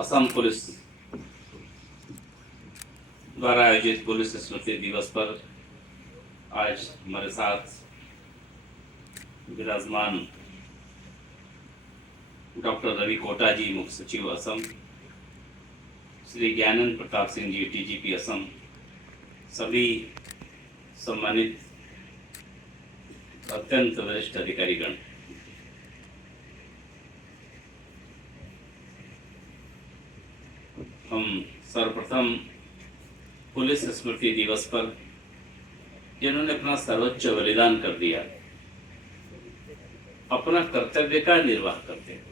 Assam police द्वारा आयोजित police स्मृति दिवस पर आज हमारे साथ विराजमान डॉक्टर रवि कोटा जी, मुख्य सचिव असम, श्री ज्ञानंद प्रताप सिंह जी, डीजीपी असम, सभी सम्मानित अत्यंत वरिष्ठ अधिकारीगण, हम सर्वप्रथम पुलिस स्मृति दिवस पर जिन्होंने अपना सर्वोच्च बलिदान कर दिया, अपना कर्तव्य का निर्वाह करते हैं,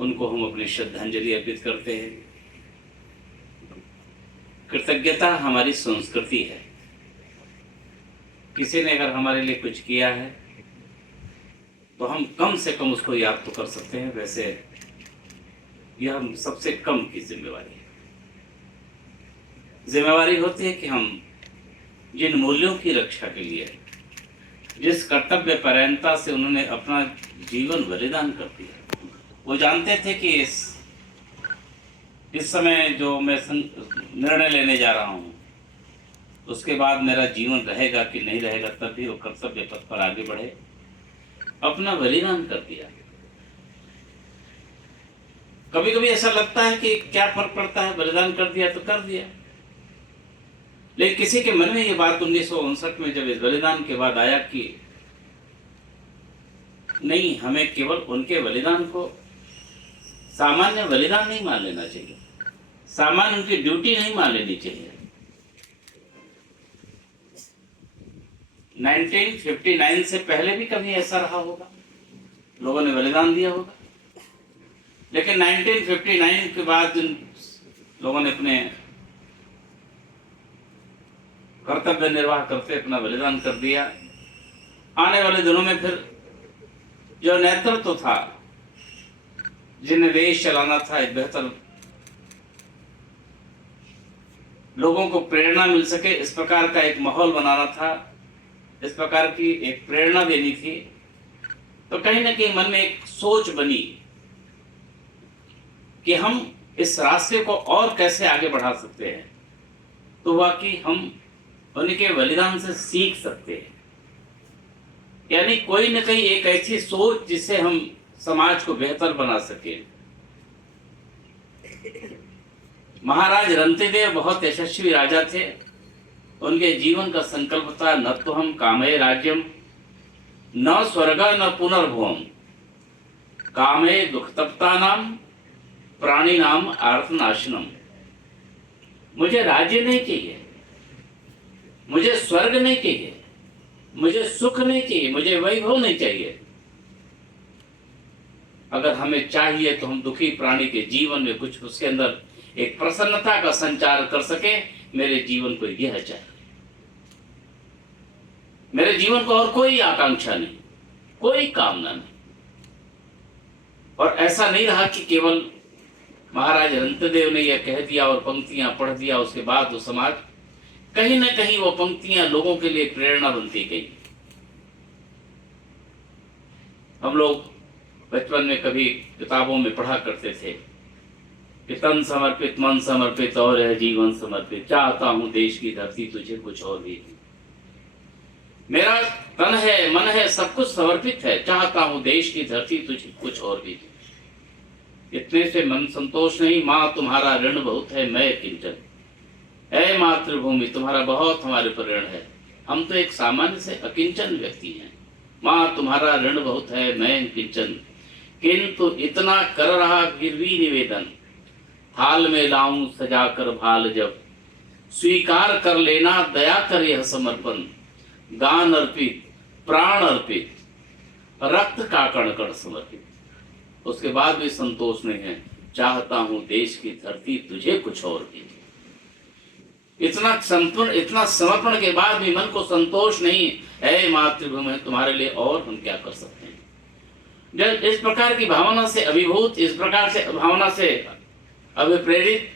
उनको हम अपनी श्रद्धांजलि अर्पित करते हैं। कृतज्ञता हमारी संस्कृति है। किसी ने अगर हमारे लिए कुछ किया है तो हम कम से कम उसको याद तो कर सकते हैं। वैसे यह हम सबसे कम की जिम्मेवारी है। जिम्मेवारी होती है कि हम जिन मूल्यों की रक्षा के लिए, जिस कर्तव्य परायणता से उन्होंने अपना जीवन बलिदान कर दिया, वो जानते थे कि इस समय जो मैं निर्णय लेने जा रहा हूँ उसके बाद मेरा जीवन रहेगा कि नहीं रहेगा, तब भी वो कर्तव्य पथ पर आगे बढ़े, अपना बलिदान कर दिया। कभी कभी ऐसा लगता है कि क्या फर्क पड़ता है, बलिदान कर दिया तो कर दिया, लेकिन किसी के मन में ये बात 1959 में जब इस बलिदान के बाद आया कि नहीं, हमें केवल उनके बलिदान को सामान्य बलिदान नहीं मान लेना चाहिए, सामान्य उनकी ड्यूटी नहीं मान लेनी चाहिए। 1959 से पहले भी कभी ऐसा रहा होगा, लोगों ने बलिदान दिया होगा, लेकिन 1959 के बाद जिन लोगों ने अपने कर्तव्य निर्वाह करते अपना बलिदान कर दिया, आने वाले दिनों में फिर जो नेतृत्व था, जिन्हें देश चलाना था, एक बेहतर लोगों को प्रेरणा मिल सके इस प्रकार का एक माहौल बनाना था, इस प्रकार की एक प्रेरणा देनी थी, तो कहीं ना कहीं मन में एक सोच बनी कि हम इस रास्ते को और कैसे आगे बढ़ा सकते हैं। तो हुआ कि हम उनके बलिदान से सीख सकते हैं, यानी कोई न कोई एक ऐसी सोच जिससे हम समाज को बेहतर बना सके। महाराज रंतिदेव बहुत यशस्वी राजा थे। उनके जीवन का संकल्प था, न तो हम कामये राज्यम न स्वर्ग न पुनर्भुवम, कामये दुखतप्ता नाम प्राणी नाम आर्तनाशनम। मुझे राज्य नहीं चाहिए, मुझे स्वर्ग नहीं चाहिए, मुझे सुख नहीं चाहिए, मुझे वैभव नहीं चाहिए। अगर हमें चाहिए तो हम दुखी प्राणी के जीवन में कुछ उसके अंदर एक प्रसन्नता का संचार कर सके। मेरे जीवन को यह चाहिए, मेरे जीवन को और कोई आकांक्षा नहीं, कोई कामना नहीं। और ऐसा नहीं रहा कि केवल महाराज रंतदेव ने यह कह दिया और पंक्तियां पढ़ दिया, उसके बाद वो समाज कहीं ना कहीं वो पंक्तियां लोगों के लिए प्रेरणा बनती गई। हम लोग बचपन में कभी किताबों में पढ़ा करते थे कि तन समर्पित मन समर्पित और है जीवन समर्पित, चाहता हूं देश की धरती तुझे कुछ और भी। मेरा तन है, मन है, सब कुछ समर्पित है, चाहता हूं देश की धरती तुझे कुछ और भी। इतने से मन संतोष नहीं, माँ तुम्हारा ऋण बहुत है मैं किंचन। ऐ मातृभूमि तुम्हारा बहुत हमारे पर ऋण है, हम तो एक सामान्य से अकिंचन व्यक्ति हैं। माँ तुम्हारा ऋण बहुत है मैं किंचन, किंतु इतना कर रहा फिर भी निवेदन, हाल में लाऊं सजा कर भाल जब, स्वीकार कर लेना दया कर यह समर्पण, गान अर्पित प्राण अर्पित रक्त का कण कण समर्पित। उसके बाद भी संतोष नहीं है, चाहता हूं देश की धरती तुझे कुछ और भी। इतना समर्पण के बाद भी मन को संतोष नहीं, है मातृभूमि तुम्हारे लिए और हम क्या कर सकते हैं। जब इस प्रकार की भावना से अभिभूत, इस प्रकार से भावना से अभिप्रेरित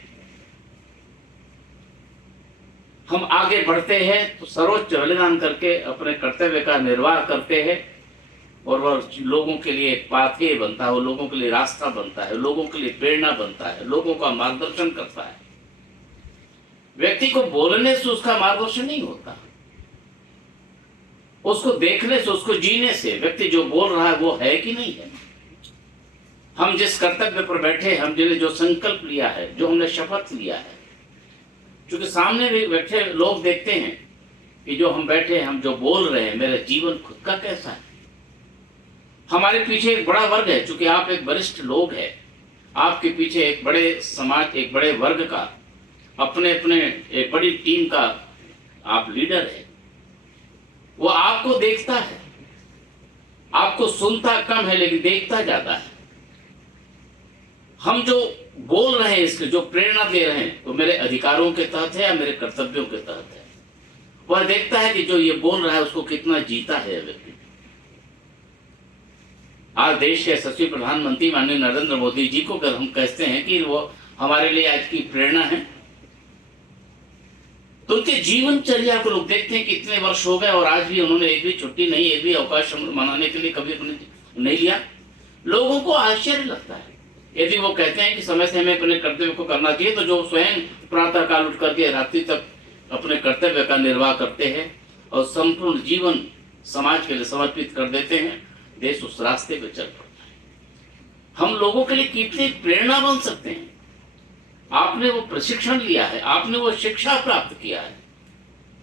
हम आगे बढ़ते हैं तो सर्वोच्च बलिदान करके अपने कर्तव्य का निर्वाह करते हैं। और वह लोगों के लिए एक पाथे बनता है, वो लोगों के लिए रास्ता बनता है, लोगों के लिए प्रेरणा बनता है, लोगों का मार्गदर्शन करता है। व्यक्ति को बोलने से उसका मार्गदर्शन नहीं होता, उसको देखने से, उसको जीने से व्यक्ति जो बोल रहा है वो है कि नहीं है। हम जिस कर्तव्य पर बैठे, हमने जो संकल्प लिया है, जो हमने शपथ लिया है, क्योंकि सामने भी बैठे लोग देखते हैं कि जो हम बैठे, हम जो बोल रहे हैं, मेरा जीवन खुद का कैसा है। हमारे पीछे एक बड़ा वर्ग है, चूंकि आप एक वरिष्ठ लोग हैं, आपके पीछे एक बड़े समाज, एक बड़े वर्ग का, अपने अपने एक बड़ी टीम का आप लीडर है। वो आपको देखता है, आपको सुनता कम है लेकिन देखता ज्यादा है। हम जो बोल रहे हैं, इसके जो प्रेरणा दे रहे हैं, तो मेरे अधिकारों के तहत है या मेरे कर्तव्यों के तहत है। वह देखता है कि जो ये बोल रहा है उसको कितना जीता है व्यक्ति। आज देश के यशस्वी प्रधानमंत्री माननीय नरेंद्र मोदी जी को अगर हम कहते हैं कि वो हमारे लिए आज की प्रेरणा है, तो उनके जीवनचर्या को लोग देखते हैं कि इतने वर्ष हो गए और आज भी उन्होंने एक भी छुट्टी नहीं, एक भी अवकाश मनाने के लिए कभी नहीं लिया। लोगों को आश्चर्य लगता है यदि वो कहते हैं कि समय से हमें अपने कर्तव्य को करना चाहिए, तो जो स्वयं प्रातः काल उठ करके रात्रि तक अपने कर्तव्य का निर्वाह करते हैं और संपूर्ण जीवन समाज के लिए समर्पित कर देते हैं, देश उस रास्ते पे चल पड़ता है। हम लोगों के लिए कितनी प्रेरणा बन सकते हैं। आपने वो प्रशिक्षण लिया है, आपने वो शिक्षा प्राप्त किया है,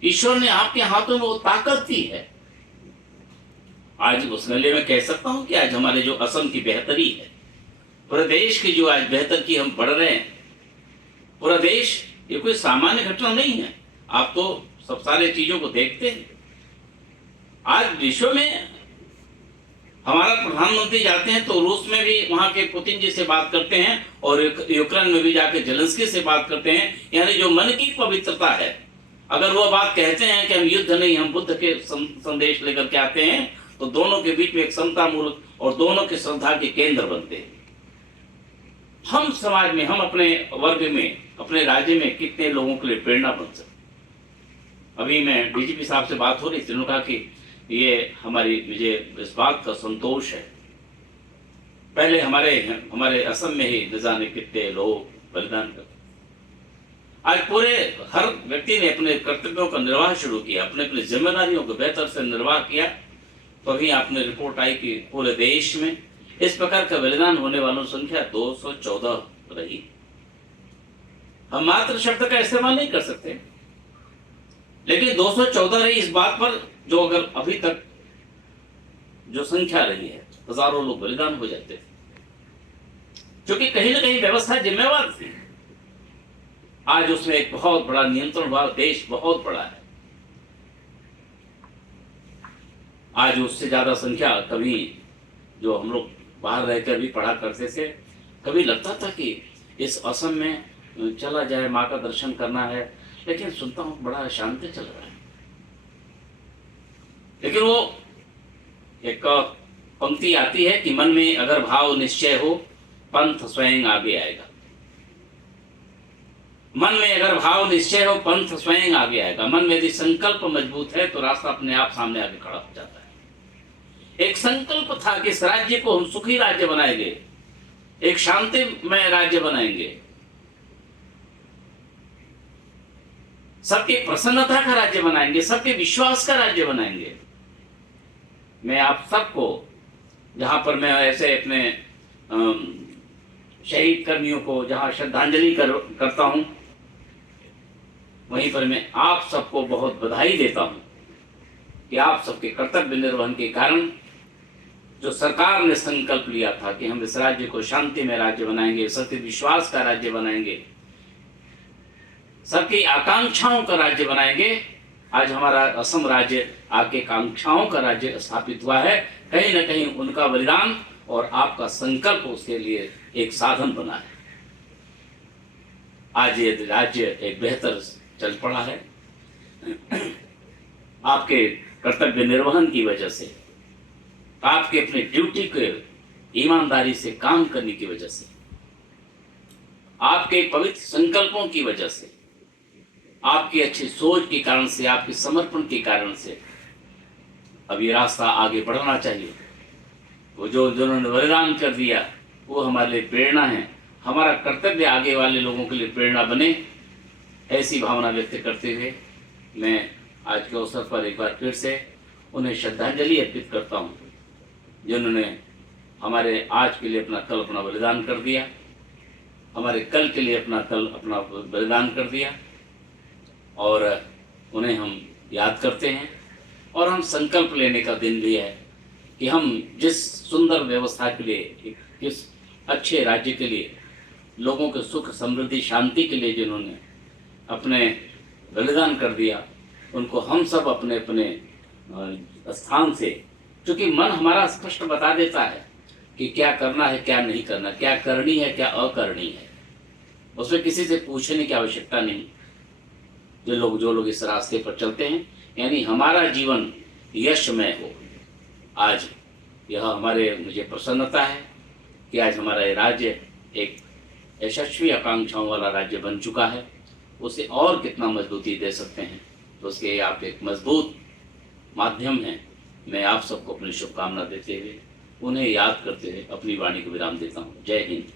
ईश्वर ने आपके हाथों में वो ताकत दी है। आज उस गले में कह सकता हूं कि आज हमारे जो असम की बेहतरी है, पूरे देश की जो आज बेहतर की हम पढ़ रहे हैं, पूरा देश, ये कोई सामान्य घटना नहीं है। आप तो सब सारे चीजों को देखते हैं। आज विश्व में हमारा प्रधानमंत्री जाते हैं तो रूस में भी वहां के पुतिन जी से बात करते हैं और यूक्रेन में भी जाके जेलेंस्की से बात करते हैं। यानी जो मन की पवित्रता है, अगर वो बात कहते हैं कि हम युद्ध नहीं, हम बुद्ध के संदेश लेकर के आते हैं, तो दोनों के बीच में एक समता मूलक और दोनों के श्रद्धा के केंद्र बनते हैं। हम समाज में, हम अपने वर्ग में, अपने राज्य में कितने लोगों के लिए प्रेरणा बन सकते। अभी मैं डीजीपी साहब से बात हो रही थी, उन्होंने कहा कि ये हमारी, मुझे इस बात का संतोष है, पहले हमारे असम में ही न जाने कितने लोग बलिदान करते। आज पूरे हर व्यक्ति ने अपने कर्तव्यों का निर्वाह शुरू किया, अपने अपनी जिम्मेदारियों को बेहतर से निर्वाह किया। तो अभी आपने रिपोर्ट आई कि पूरे देश में इस प्रकार का बलिदान होने वालों की संख्या 214 रही। हम मात्र शब्द का इस्तेमाल नहीं कर सकते, लेकिन 214 रही। इस बात पर जो अगर अभी तक जो संख्या रही है, हजारों लोग बलिदान हो जाते थे, क्योंकि कहीं ना कहीं व्यवस्था जिम्मेवार थी। आज उसमें एक बहुत बड़ा नियंत्रण हुआ, देश बहुत बड़ा है। आज उससे ज्यादा संख्या, कभी जो हम लोग बाहर रहकर भी पढ़ा करते थे, कभी लगता था कि इस असम में चला जाए, माँ का दर्शन करना है, लेकिन सुनता हूं बड़ा शांति चल रहा है। लेकिन वो एक पंक्ति आती है कि मन में अगर भाव निश्चय हो, पंथ स्वयं आगे आएगा। मन में अगर भाव निश्चय हो, पंथ स्वयं आगे आएगा। मन में यदि संकल्प मजबूत है तो रास्ता अपने आप सामने आगे खड़ा हो जाता है। एक संकल्प था कि इस राज्य को हम सुखी राज्य बनाएंगे, एक शांतिमय राज्य बनाएंगे, सबकी प्रसन्नता का राज्य बनाएंगे, सबके विश्वास का राज्य बनाएंगे। मैं आप सबको, जहां पर मैं ऐसे अपने शहीद कर्मियों को जहां श्रद्धांजलि करता हूं, वहीं पर मैं आप सबको बहुत बधाई देता हूं कि आप सबके कर्तव्य निर्वहन के कारण जो सरकार ने संकल्प लिया था कि हम इस राज्य को शांति में राज्य बनाएंगे, सबके विश्वास का राज्य बनाएंगे, सबकी आकांक्षाओं का राज्य बनाएंगे, आज हमारा असम राज्य आपके कांक्षाओं का राज्य स्थापित हुआ है। कहीं ना कहीं उनका बलिदान और आपका संकल्प उसके लिए एक साधन बना है। आज ये राज्य एक बेहतर चल पड़ा है आपके कर्तव्य निर्वहन की वजह से, आपके अपने ड्यूटी के ईमानदारी से काम करने की वजह से, आपके पवित्र संकल्पों की वजह से, आपकी अच्छी सोच के कारण से, आपके समर्पण के कारण से अब ये रास्ता आगे बढ़ना चाहिए। वो जो जिन्होंने बलिदान कर दिया वो हमारे लिए प्रेरणा है। हमारा कर्तव्य आगे वाले लोगों के लिए प्रेरणा बने, ऐसी भावना व्यक्त करते हुए मैं आज के अवसर पर एक बार फिर से उन्हें श्रद्धांजलि अर्पित करता हूँ, जिन्होंने हमारे आज के लिए अपना कल अपना बलिदान कर दिया, हमारे कल के लिए कल अपना बलिदान कर दिया। और उन्हें हम याद करते हैं और हम संकल्प लेने का दिन भी है कि हम जिस सुंदर व्यवस्था के लिए, किस अच्छे राज्य के लिए, लोगों के सुख समृद्धि शांति के लिए जिन्होंने अपने बलिदान कर दिया, उनको हम सब अपने अपने स्थान से, क्योंकि मन हमारा स्पष्ट बता देता है कि क्या करना है क्या नहीं करना, क्या करनी है क्या अकरनी है, उसमें किसी से पूछने की आवश्यकता नहीं। जो लोग इस रास्ते पर चलते हैं, यानी हमारा जीवन यशमय हो। आज यह मुझे प्रसन्नता है कि आज हमारा ये राज्य एक यशस्वी आकांक्षाओं वाला राज्य बन चुका है। उसे और कितना मजबूती दे सकते हैं, तो उसके आप एक मजबूत माध्यम हैं। मैं आप सबको अपनी शुभकामना देते हुए, उन्हें याद करते हुए अपनी वाणी को विराम देता हूँ। जय हिंद।